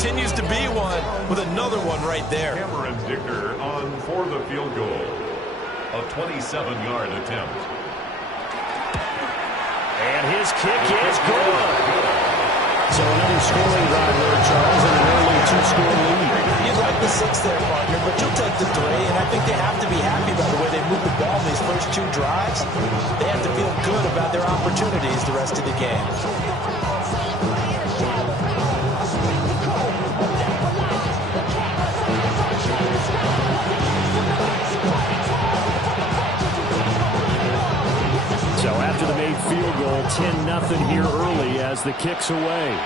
continues to be one with another one right there. Cameron Dicker on for the field goal. A 27-yard attempt. And his kick is good. So another scoring drive there, Charles, and an early two-score lead. You'd like the 6 there, partner, but you'll take the 3, and I think they have to be happy about the way they moved the ball in these first 2 drives. They have to feel good about their opportunities the rest of the game. So after the made field goal, 10-0 here early as the kick's away.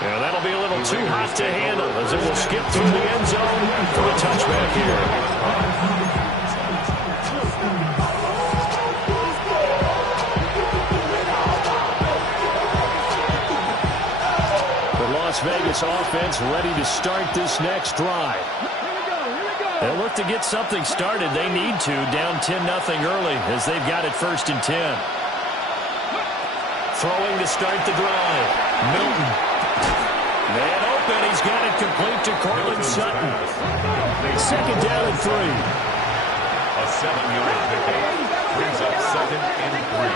Yeah, that'll be a little too hot to handle as it will skip through the end zone for a touchback here. The Las Vegas offense ready to start this next drive. They'll look to get something started. They need to, down 10-0 early as they've got it 1st and 10. Throwing to start the drive. Milton. Man open. He's got it complete to Cortland Sutton. 2nd down and 3. A 7-yard pickup brings up 2nd and 3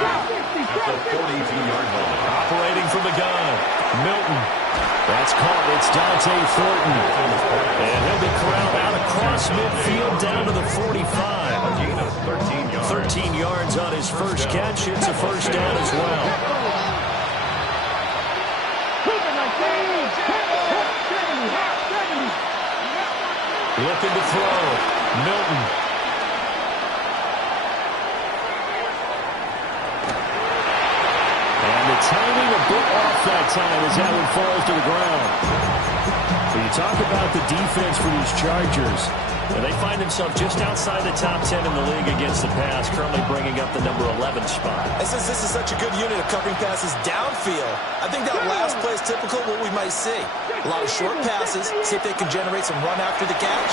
at the 42-yard line. Operating from the gun. Milton. That's caught. It's Dante Thornton. And he'll be corralled out across midfield down to the 45. A gain of 13 yards. 13 yards on his first catch. It's a 1st down as well. Looking to throw. Milton. And the timing a bit off that time as that one falls to the ground. When you talk about the defense for these Chargers, and they find themselves just outside the top 10 in the league against the pass, currently bringing up the number 11 spot. And since this is such a good unit of covering passes downfield, I think that last play is typical of what we might see. A lot of short passes, see if they can generate some run after the catch,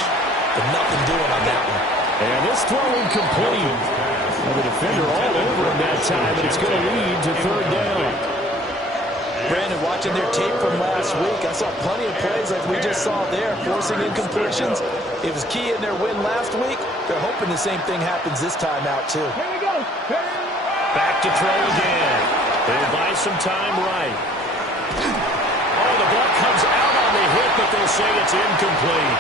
but nothing doing on that one. And this throw incomplete. And the defender all over him that time, and it's going to lead to 3rd down. Brandon, watching their tape from last week, I saw plenty of plays like we just saw there, forcing incompletions. It was key in their win last week. They're hoping the same thing happens this time out, too. Here we go. Back to throw again. They'll buy some time right. Oh, the ball comes out on the hit, but they'll say it's incomplete.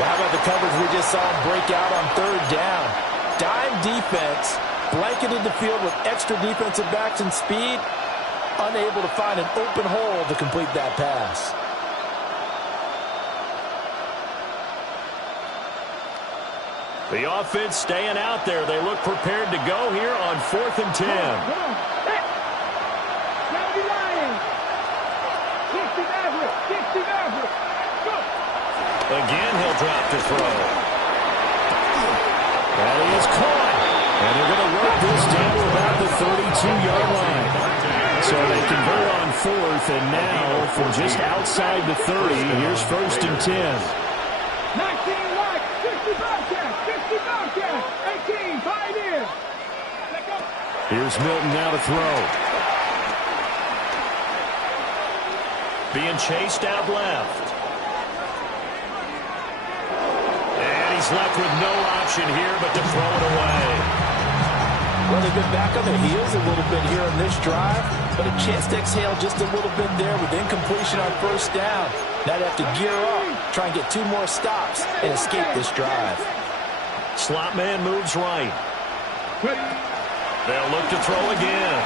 Well, how about the coverage we just saw them break out on 3rd down? Dime defense, blanketed the field with extra defensive backs and speed, unable to find an open hole to complete that pass. The offense staying out there. They look prepared to go here on 4th and 10. Again, he'll drop to throw. That is caught. And they're going to work this down to about the 32-yard line. So they convert on 4th, and now from just outside the 30, here's 1st and 10. 19 right, 60 Bobcats, 60 Bobcats, 18, 5 in. Here's Milton now to throw. Being chased out left. And he's left with no option here but to throw it away. Well, they've been back on their heels a little bit here on this drive, but a chance to exhale just a little bit there with incompletion on 1st down. Now they have to gear up, try and get 2 more stops, and escape this drive. Slot man moves right. They'll look to throw again.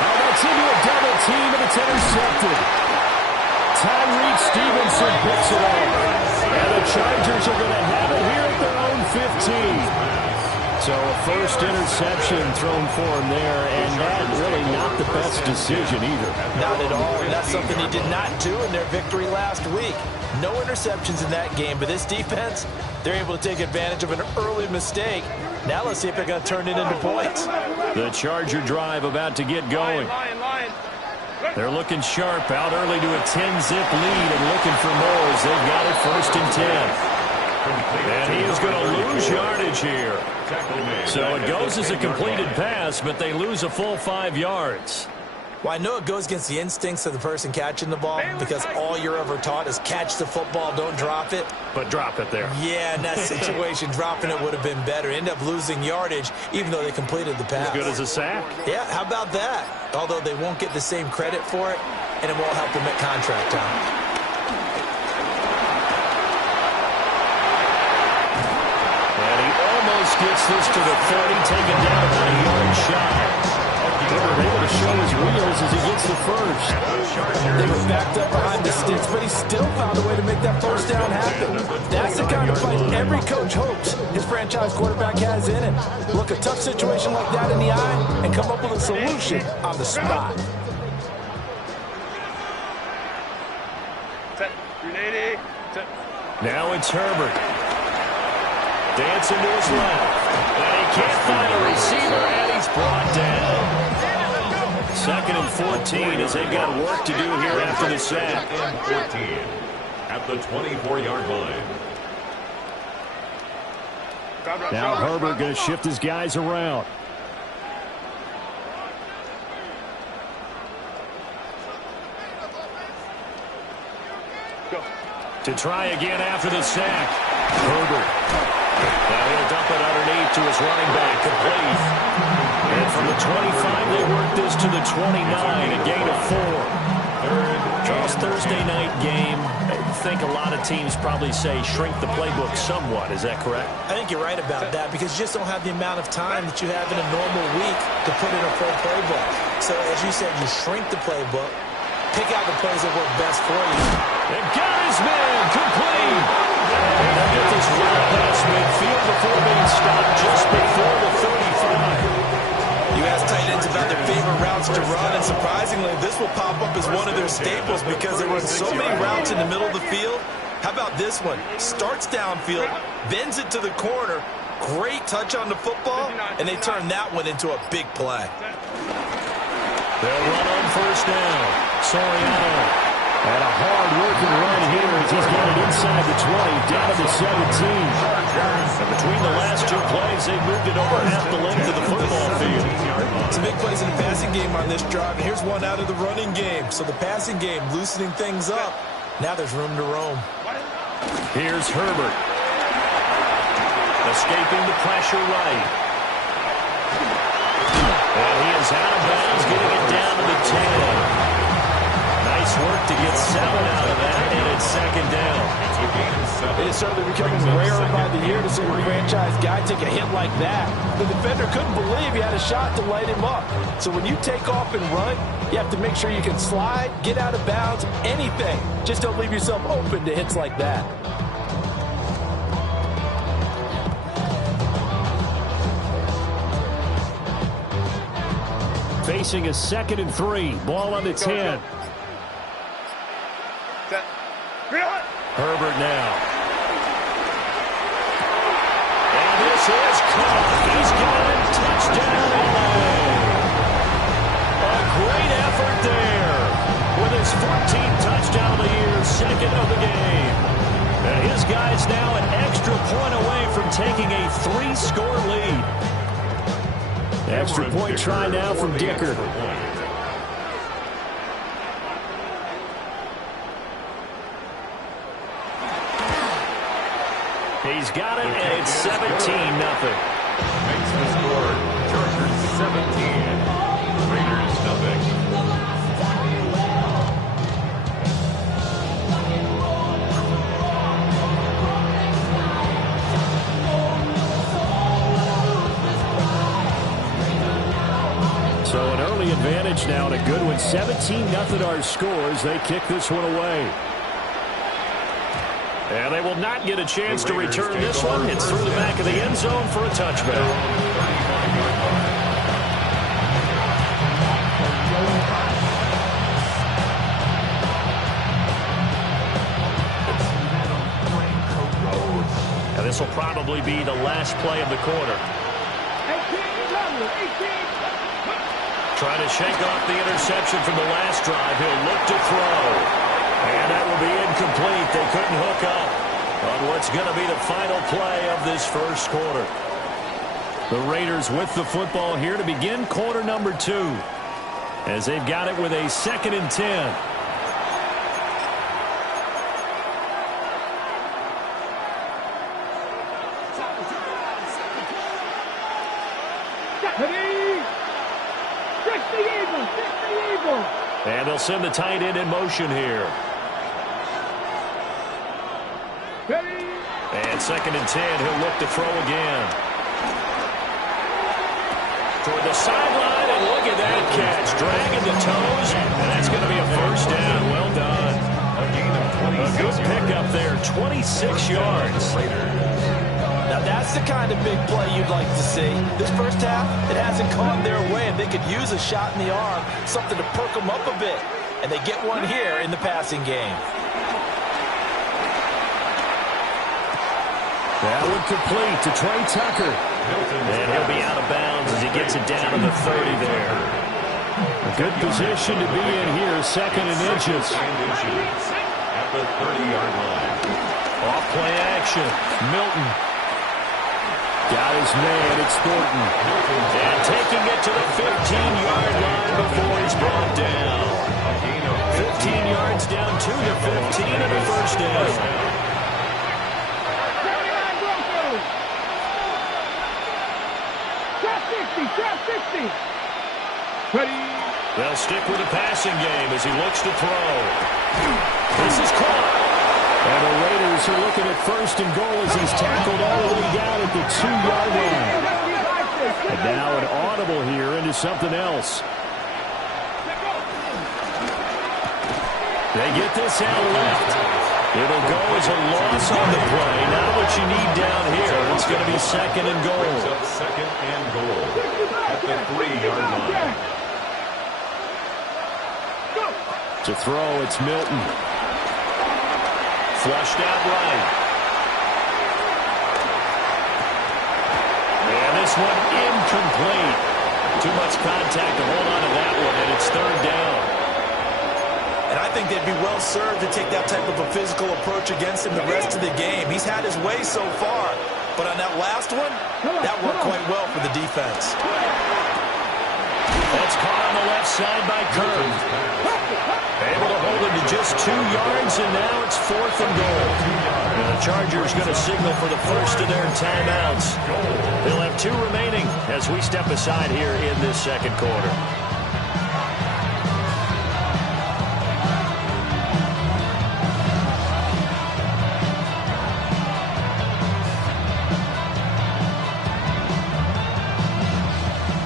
Oh, that's into a double team, and it's intercepted. Tyreek Stevenson picks it up. And the Chargers are going to have it here at their own 15. So a first interception thrown for him there, and that really not the best decision either. Not at all, and that's something he did not do in their victory last week. No interceptions in that game, but this defense, they're able to take advantage of an early mistake. Now let's see if they're going to turn it into points. The Charger drive about to get going. They're looking sharp, out early to a 10-zip lead and looking for more as they've got it 1st and 10. And he is going to lose yardage here. So it goes as a completed pass, but they lose a full 5 yards. Well, I know it goes against the instincts of the person catching the ball because all you're ever taught is catch the football, don't drop it. But drop it there. Yeah, in that situation, dropping it would have been better. End up losing yardage, even though they completed the pass. As good as a sack. Yeah, how about that? Although they won't get the same credit for it, and it won't help them at contract time. And he almost gets this to the 30, taken down about a yard shy. Herbert able to show his wheels as he gets the first. They were backed up behind the sticks, but he still found a way to make that first down happen. That's the kind of fight every coach hopes his franchise quarterback has in him. Look a tough situation like that in the eye and come up with a solution on the spot. Now it's Herbert. Dancing to his left. And he can't find a receiver, and he's brought down. 2nd and 14 as they've got work to do here after the sack. 2nd and 14 at the 24-yard line. Now Herbert going to shift his guys around. To try again after the sack. Herbert. Now he'll dump it underneath to his running back. Complete. And from the 25, they work this to the 29, a gain of 4. Charles, Thursday night game. I think a lot of teams probably say shrink the playbook somewhat. Is that correct? I think you're right about that because you just don't have the amount of time that you have in a normal week to put in a full playbook. So as you said, you shrink the playbook, pick out the plays that work best for you. And got his man complete. And they'll get this right past midfield before being stopped just before the 35. You ask tight ends about their favorite routes to run, and surprisingly, this will pop up as one of their staples because they run so many routes in the middle of the field. How about this one? Starts downfield, bends it to the corner, great touch on the football, and they turn that one into a big play. They'll run on first down. Soriano. And a hard-working run here as he's got it inside the 20, down to the 17. And between the last two plays, they moved it over half the length of the football field. Some big plays in the passing game on this drive, and here's one out of the running game. So the passing game loosening things up. Now there's room to roam. Here's Herbert. Escaping the pressure right. And he is out of bounds, getting it down to the 10. Nice work to get 7 out of that, and it's 2nd down. It is certainly becoming rarer by the year to see a franchise guy take a hit like that. The defender couldn't believe he had a shot to light him up. So when you take off and run, you have to make sure you can slide, get out of bounds, anything. Just don't leave yourself open to hits like that. Facing a 2nd and 3, ball on the 10. Herbert now. And this is caught. He's got it. Touchdown, LA. A great effort there. With his 14th touchdown of the year, 2nd of the game. And his guys now an extra point away from taking a 3-score lead. Extra point try now from Dicker. He's got it, and it's 17-0. Makes the score. Chargers 17. Raiders nothing. So an early advantage now and a good one. 17-0 our scores. They kick this one away. And they will not get a chance to return this one. It's through the back of the end zone for a touchback. And this will probably be the last play of the quarter. 18. Trying to shake off the interception from the last drive. He'll look to throw. And that will be incomplete. They couldn't hook up on what's going to be the final play of this first quarter. The Raiders with the football here to begin quarter number 2. as they've got it with a 2nd and 10. And they'll send the tight end in motion here. And 2nd and 10, he'll look to throw again. Toward the sideline, and look at that catch. Dragging the toes, and that's going to be a first down. Well done. A good pickup there, 26 yards. Now that's the kind of big play you'd like to see. This first half, it hasn't gone their way, and they could use a shot in the arm, something to perk them up a bit. And they get one here in the passing game. That one complete to Trey Tucker. And he'll be out of bounds as he gets it down to the 30 there. A good position to be in here, 2nd and inches. At the 30-yard line. Off play action. Milton. Got his man, it's Thornton. And taking it to the 15-yard line before he's brought down. 15 yards down to the 15 and a first down. They'll stick with the passing game as he looks to throw. This is caught. And the Raiders are looking at 1st and goal as he's tackled all the way down at the 2-yard line. And now an audible here into something else. They get this out left. It'll go as a loss on the play. Not what you need down here. It's going to be 2nd and goal. Brings up 2nd and goal at the 3-yard line. To throw, it's Milton. Flushed out right. And this one incomplete. Too much contact to hold on to that one, and it's 3rd down. And I think they'd be well served to take that type of a physical approach against him the rest of the game. He's had his way so far, but on that last one, that worked quite well for the defense. That's caught on the left side by Kirk. Able to hold him to just 2 yards, and now it's 4th and goal. And the Chargers going to signal for the first of their timeouts. They'll have 2 remaining as we step aside here in this 2nd quarter.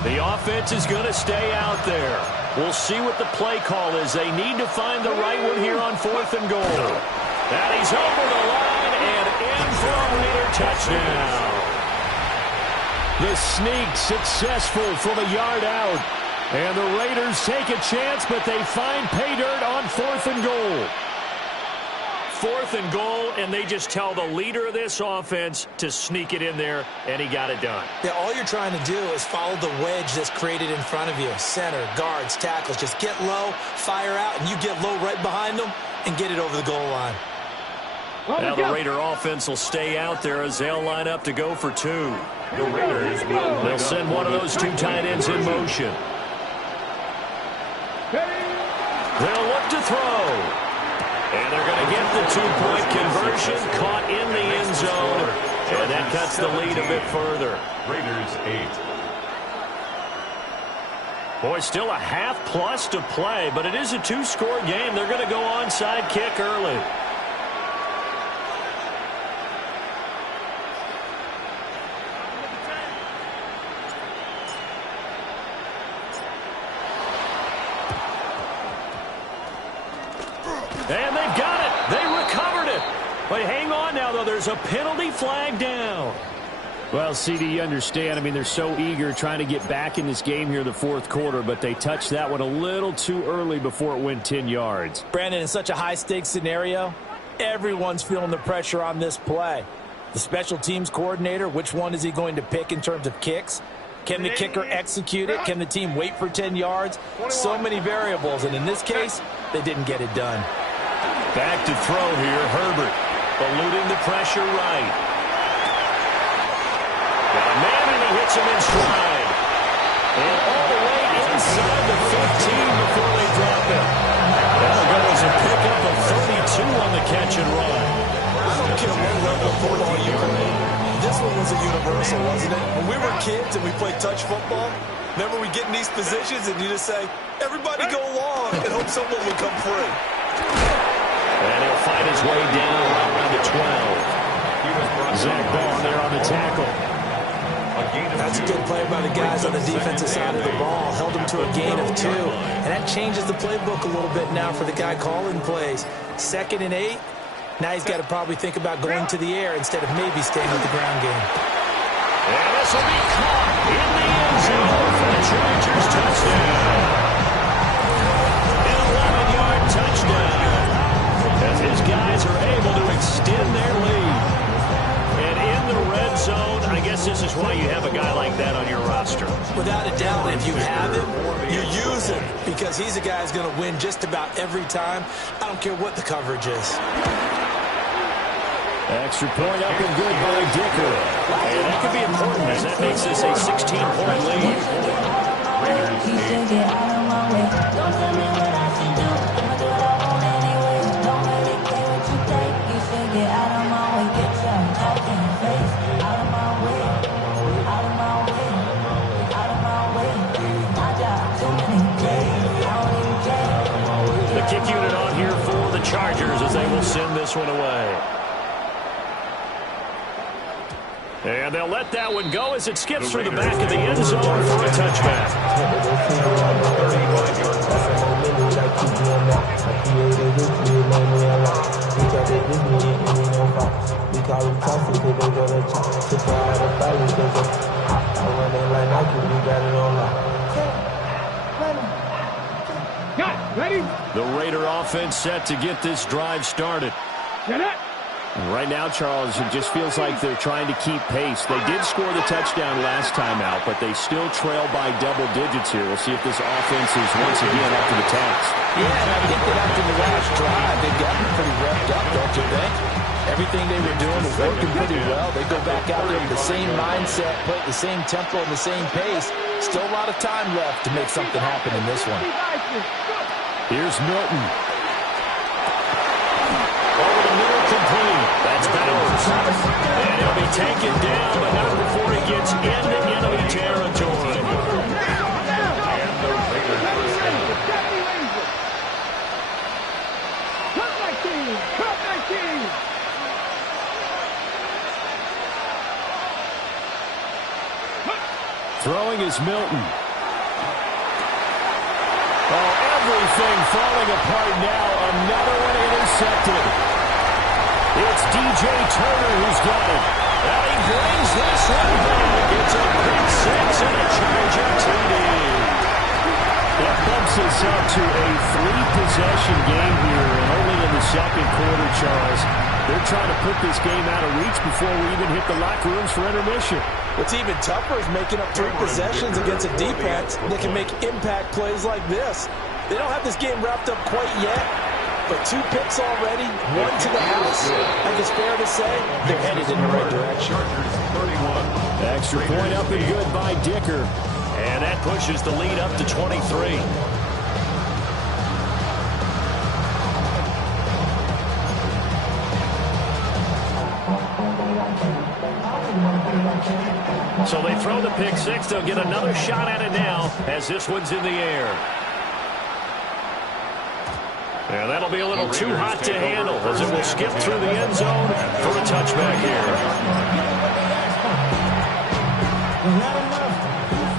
The offense is going to stay out there. We'll see what the play call is. They need to find the right one here on 4th and goal. That he's over the line and in for a Raider touchdown. The sneak successful from a yard out. And the Raiders take a chance, but they find pay dirt on 4th and goal. 4th and goal, and they just tell the leader of this offense to sneak it in there, and he got it done. Yeah, all you're trying to do is follow the wedge that's created in front of you. Center, guards, tackles. Just get low, fire out, and you get low right behind them and get it over the goal line. Now the Raider offense will stay out there as they'll line up to go for 2. The Raiders will They'll send one of those 2 tight ends in motion. They'll look to throw. And they're going to get the 2-point conversion, caught in the end zone, and that cuts the lead a bit further. Raiders 8. Boy, still a half-plus to play, but it is a 2-score game. They're going to go onside kick early. And they've got it. They recovered it. But hang on now, though. There's a penalty flag down. Well, CD, you understand. I mean, they're so eager trying to get back in this game here in the 4th quarter, but they touched that one a little too early before it went 10 yards. Brandon, in such a high-stakes scenario, everyone's feeling the pressure on this play. The special teams coordinator, which one is he going to pick in terms of kicks? Can the kicker execute it? Can the team wait for 10 yards? So many variables, and in this case, they didn't get it done. Back to throw here, Herbert, eluding the pressure right. Got a man, and he hits him in stride. And all the way inside the 15 universal, wasn't it? When we were kids and we played touch football, remember we get in these positions and you just say, everybody go along and hope someone will come free. And he'll fight his way down right around the 12. Zach Ball there on the tackle. That's a good play by the guys on the defensive side of the ball. Held him to a gain of 2. And that changes the playbook a little bit now for the guy calling plays. 2nd and 8. Now he's got to probably think about going to the air instead of maybe staying with the ground game. And this will be caught in the end zone for the Chargers touchdown. An 11-yard touchdown. As his guys are able to extend their lead. And in the red zone, I guess this is why you have a guy like that on your roster. Without a doubt, if you have him, you use him because he's a guy who's going to win just about every time. I don't care what the coverage is. Extra point up and good by Dicker. And that could be important as that makes this a 16-point lead. The kick unit on here for the Chargers as they will send this one away. And they'll let that one go as it skips through the back of the end zone for a touchback. Ready? The Raider offense set to get this drive started. Get it. Right now, Charles, it just feels like they're trying to keep pace. They did score the touchdown last time out, but they still trail by double digits here. We'll see if this offense is once again up to the task. Yeah, and I think that after the last drive, they've gotten pretty revved up, don't you think? Everything they were doing was working pretty well. They go back out there with the same mindset, play at the same tempo and the same pace. Still a lot of time left to make something happen in this one. Here's Milton. Over the middle, complete. That's Bowers. And he'll be taken down, but not before he gets into enemy territory. Throwing is Milton. Oh, everything falling apart now. Another one intercepted. It's DJ Turner who's got it. And he brings this one back. It's a pick 6 and a Charger TD. That bumps us up to a 3-possession game here, and only in the second quarter, Charles. They're trying to put this game out of reach before we even hit the locker rooms for intermission. What's even tougher is making up 3 possessions against a defense that can make impact plays like this. They don't have this game wrapped up quite yet, but 2 picks already, 1 to the house. I think it's fair to say they're headed in the right direction. Extra point up and good by Dicker. And that pushes the lead up to 23. So they throw the pick 6. They'll get another shot at it now as this one's in the air. And that'll be a little too hot to handle as it will skip through the end zone for a touchback here.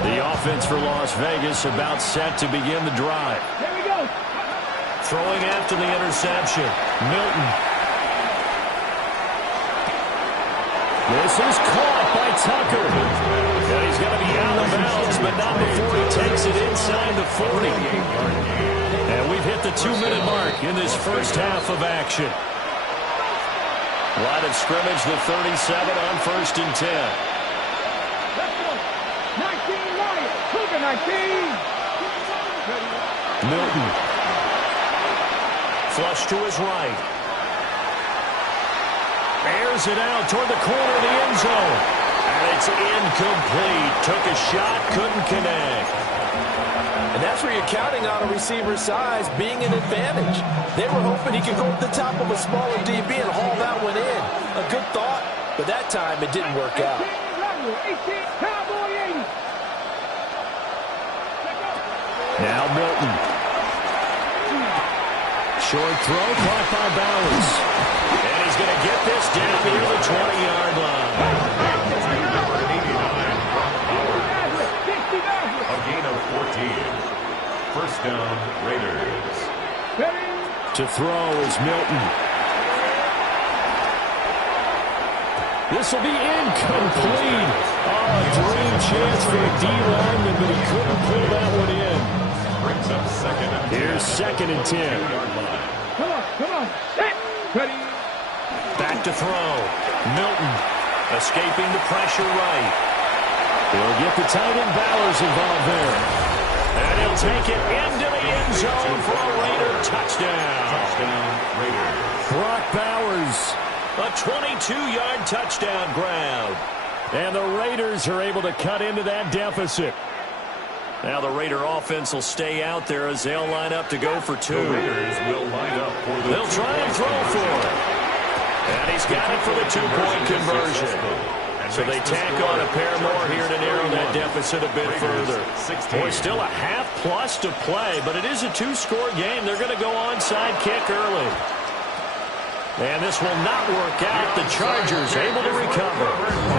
The offense for Las Vegas about set to begin the drive. Here we go. Throwing after the interception. Milton. This is caught by Tucker. And he's going to be out of bounds, but not before he takes it inside the 40. And we've hit the 2-minute mark in this first half of action. Line of scrimmage, the 37 on 1st and 10. Let's go. 19 Lions. Cougar 19. Milton. Flush to his right. Airs it out toward the corner of the end zone. And it's incomplete. Took a shot, couldn't connect. And that's where you're counting on a receiver's size being an advantage. They were hoping he could go to the top of a smaller DB and haul that one in. A good thought, but that time it didn't work out. Cowboy 18, Cowboy 80. Now Milton. Short throw, caught by Bowers. And he's going to get this down near the 20-yard line. Number 89 from Bowers. A gain of 14. First down, Raiders. To throw is Milton. This will be incomplete. Oh, a dream chance for a D lineman, but he couldn't pull that one in. Brings up second and 10. Here's second and 10. Come on. Set. Ready. Back to throw. Milton escaping the pressure right. He'll get the tight end Bowers involved there. And he'll take it into the end zone for a Raider touchdown. Touchdown, Raiders. Brock Bowers, a 22-yard touchdown grab. And the Raiders are able to cut into that deficit. Now the Raider offense will stay out there as they'll line up to go for two. The Raiders will line up for the They'll try and throw for it. And he's got it for the two-point conversion. So they tack on a pair more here to narrow that deficit a bit further. Boy, still a half-plus to play, but it is a two-score game. They're going to go onside kick early. And this will not work out. The Chargers able to recover.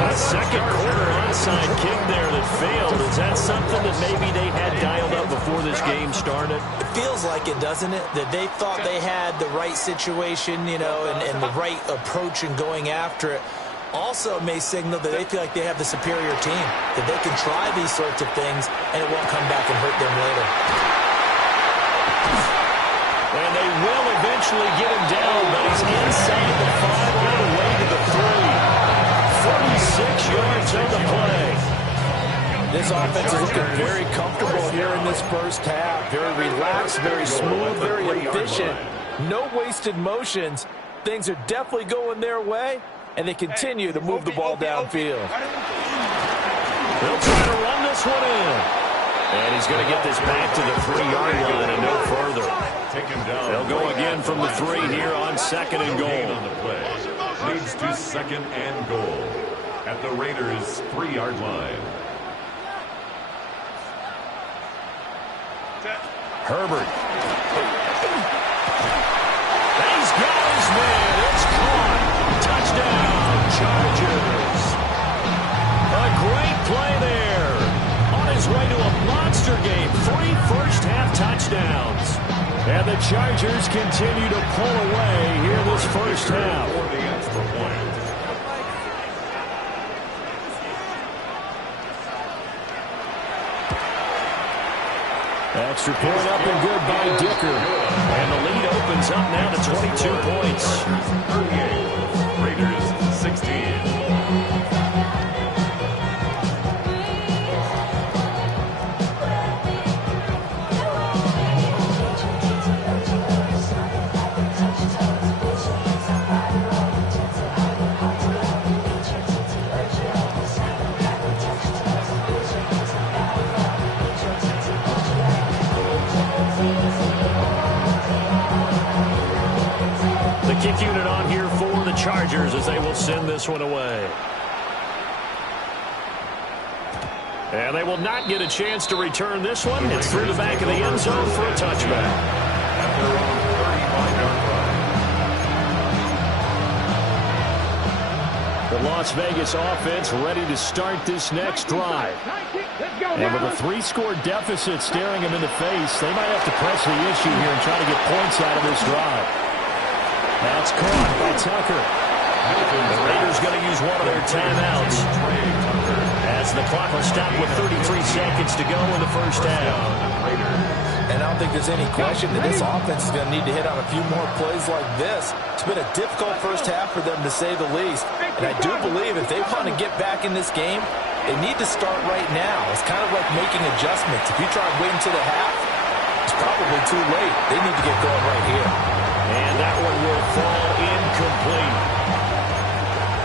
A second quarter onside kick there that failed. Is that something that maybe they had dialed up before this game started? It feels like it, doesn't it? That they thought they had the right situation, you know, and the right approach in going after it. Also may signal that they feel like they have the superior team, that they can try these sorts of things and it won't come back and hurt them later. And they will eventually get him down, but he's inside the 5 on the way to the 3. 46 yards on the play. This offense is looking very comfortable here in this first half. Very relaxed, very smooth, very efficient. No wasted motions. Things are definitely going their way, and they continue to move the ball downfield. They'll try to run this one in. And he's going to get this back to the 3-yard line and no further. They'll go again from the 3 here on second and goal. On the play leads to second and goal at the Raiders' 3-yard line. Herbert. He's got his man. It's caught. Touchdown, Chargers. A great play there. On his way to a monster game. 3 first-half touchdowns. And the Chargers continue to pull away here this first half. For the extra point. Extra point up and good by Dicker. And the lead opens up now to 22 points. 38. Raiders 16. Kick unit on here for the Chargers as they will send this one away. And they will not get a chance to return this one. It's through the back of the end zone for a touchback. At their own 35-yard line. The Las Vegas offense ready to start this next drive. And with a 3-score deficit staring them in the face, they might have to press the issue here and try to get points out of this drive. That's caught by Tucker. The Raiders going to use one of their timeouts as the clock will stop with 33 seconds to go in the first half. And I don't think there's any question that this offense is going to need to hit on a few more plays like this. It's been a difficult first half for them, to say the least. And I do believe if they want to get back in this game, they need to start right now. It's kind of like making adjustments. If you try waiting to the half, it's probably too late. They need to get going right here. And that one will fall incomplete.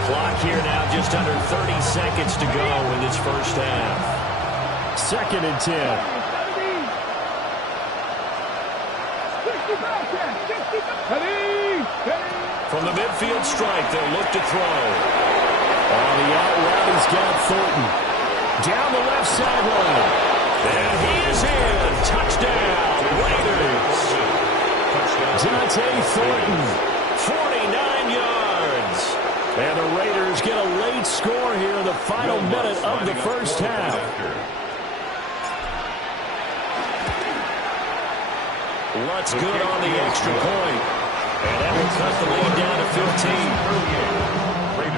Clock here now just under 30 seconds to go in this first half. Second and 10. From the midfield stripe, they'll look to throw. On the out route, he's got Thornton. Down the left sideline. And he is in. Touchdown, Raiders. Dante Thornton, 49 yards. And the Raiders get a late score here in the final minute of the first half. What's good on the extra point. And that will cut the lead down to 15.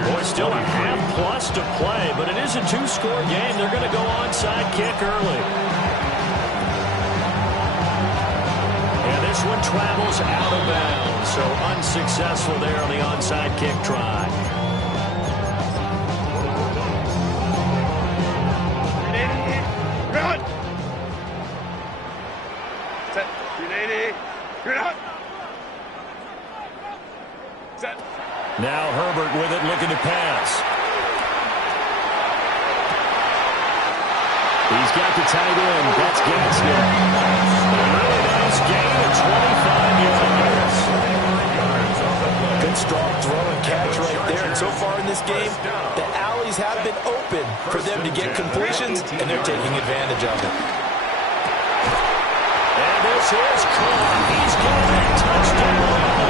Boy, still a half-plus to play, but it is a two-score game. They're going to go onside kick early. And this one travels out of bounds, so unsuccessful there on the onside kick try. Run! Set. 380. You're out. Set. Now Herbert with it, looking to pass. He's got the tight end. That's Gadsden. Really nice gain of 25 yards. Good strong throw and catch right there. And so far in this game, the alleys have been open for them to get completions, and they're taking advantage of it. And this is caught. He's got a touchdown.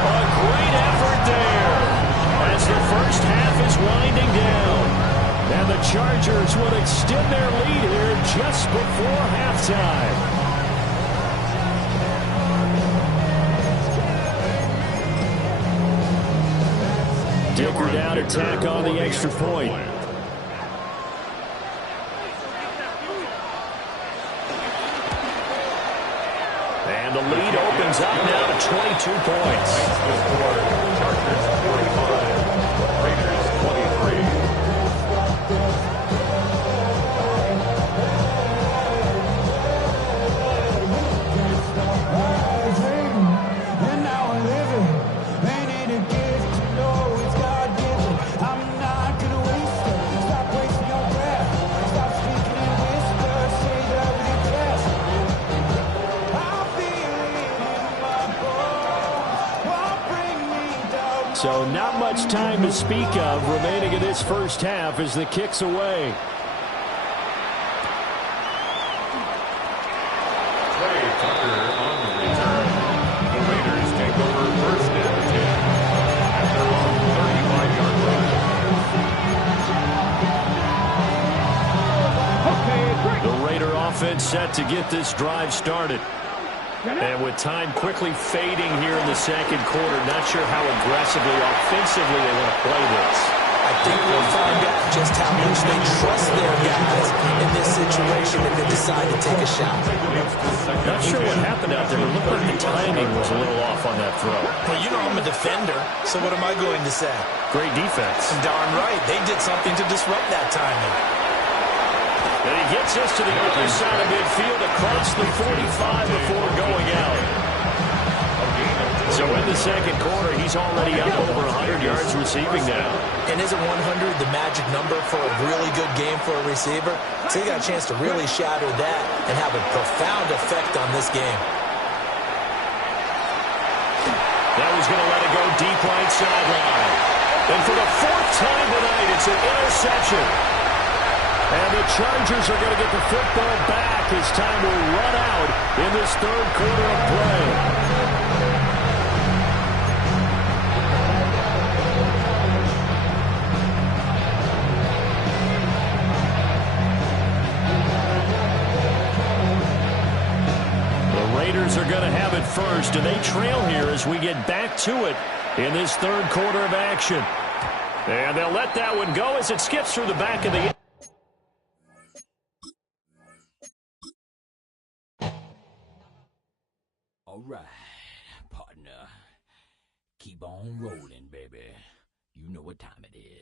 A great effort there as the first half is winding down. And the Chargers will extend their lead here just before halftime. Dicker down attack on the extra point. And the lead opens up now to 22 points. Chargers 45, Raiders 23. So not much time to speak of remaining in this first half as the kick's away. Trey Tucker on the return. The Raiders take over first and 10 at their own 35-yard line. Okay, great. The Raider offense set to get this drive started. And with time quickly fading here in the second quarter, not sure how aggressively, offensively they want to play this. I think we'll find out just how much they trust their guys in this situation if they decide to take a shot. Not sure what happened out there. It looked like the timing was a little off on that throw. Well, you know I'm a defender, so what am I going to say? Great defense. Darn right. They did something to disrupt that timing. And he gets us to the other side of midfield across the 45 before going out. So in the second quarter, he's already up over 100 yards receiving now. And isn't 100 the magic number for a really good game for a receiver? So he got a chance to really shatter that and have a profound effect on this game. That was going to let it go deep right sideline. And for the fourth time tonight, it's an interception. And the Chargers are going to get the football back as time will run out in this third quarter of play. The Raiders are going to have it first, and they trail here as we get back to it in this third quarter of action. And they'll let that one go as it skips through the back of the... All right, partner. Keep on rolling, baby. You know what time it is.